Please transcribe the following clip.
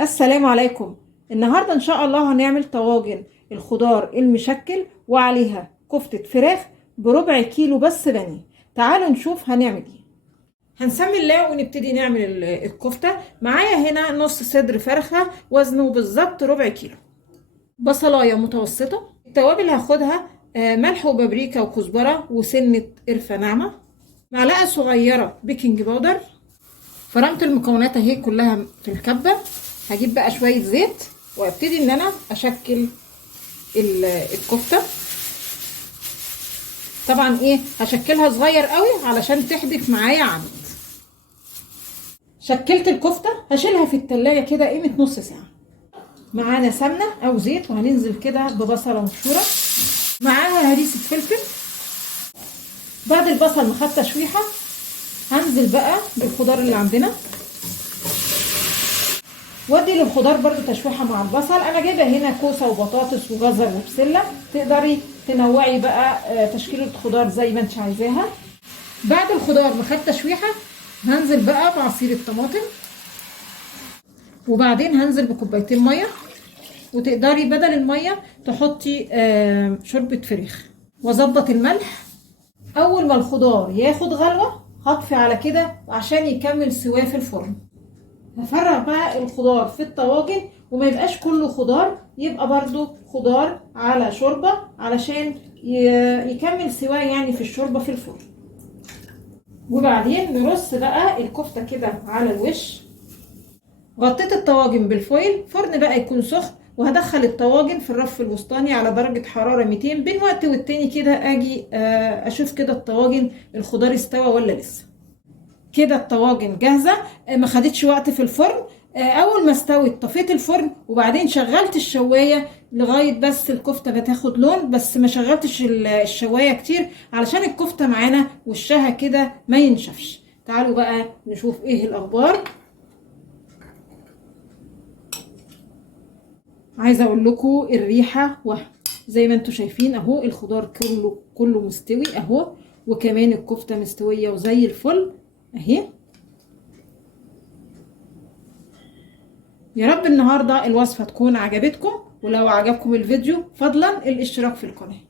السلام عليكم. النهاردة إن شاء الله هنعمل طواجن الخضار المشكل وعليها كفتة فراخ بربع كيلو بس بني. تعالوا نشوف هنعمل ايه. هنسمي الله ونبتدي نعمل الكفتة. معايا هنا نص صدر فرخة وزنه بالظبط ربع كيلو، بصلاية متوسطة. التوابل هاخدها ملح وبابريكا وكزبرة وسنة قرفة ناعمة، معلقة صغيرة بيكنج باودر. فرمت المكونات اهي كلها في الكبة. هجيب بقى شوية زيت وابتدي ان انا اشكل الكفتة. طبعا ايه، هشكلها صغير قوي علشان تحدف معايا عمود. شكلت الكفتة هشيلها في التلاجة كده قيمة نص ساعة. معانا سمنة او زيت وهننزل كده ببصلة مبشورة، معاها هريسة فلفل. بعد البصل ما خد تشويحة هنزل بقى بالخضار اللي عندنا، وادي للخضار برضو تشويحه مع البصل. انا جايبه هنا كوسه وبطاطس وجزر وبسله، تقدري تنوعي بقى تشكيله الخضار زي ما انت عايزاها. بعد الخضار ما خد تشويحه هنزل بقى بعصير الطماطم، وبعدين هنزل بكوبايتين ميه، وتقدري بدل الميه تحطي شوربه فراخ. واظبط الملح. اول ما الخضار ياخد غلوه هطفي على كده عشان يكمل سواه في الفرن. هفرغ بقى الخضار في الطواجن وما يبقاش كله خضار، يبقى برضو خضار على شوربة علشان يكمل سواه يعني في الشوربة في الفرن. وبعدين نرص بقى الكفتة كده على الوش. غطيت الطواجن بالفويل. فرن بقى يكون سخن، وهدخل الطواجن في الرف الوسطاني على درجة حرارة 200. بين وقت والتاني كده اجي اشوف كده الطواجن الخضار استوى ولا لسه. كده الطواجن جاهزة، ما خدتش وقت في الفرن. اول ما استوت طفيت الفرن وبعدين شغلت الشواية لغاية بس الكفتة بتاخد لون، بس ما شغلتش الشواية كتير علشان الكفتة معانا وشها كده ما ينشفش. تعالوا بقى نشوف ايه الاخبار. عايزة اقول لكم الريحة زي ما انتم شايفين اهو، الخضار كله مستوي اهو، وكمان الكفتة مستوية وزي الفل اهي. يا رب النهاردة الوصفة تكون عجبتكم، ولو عجبكم الفيديو فضلا الاشتراك في القناة.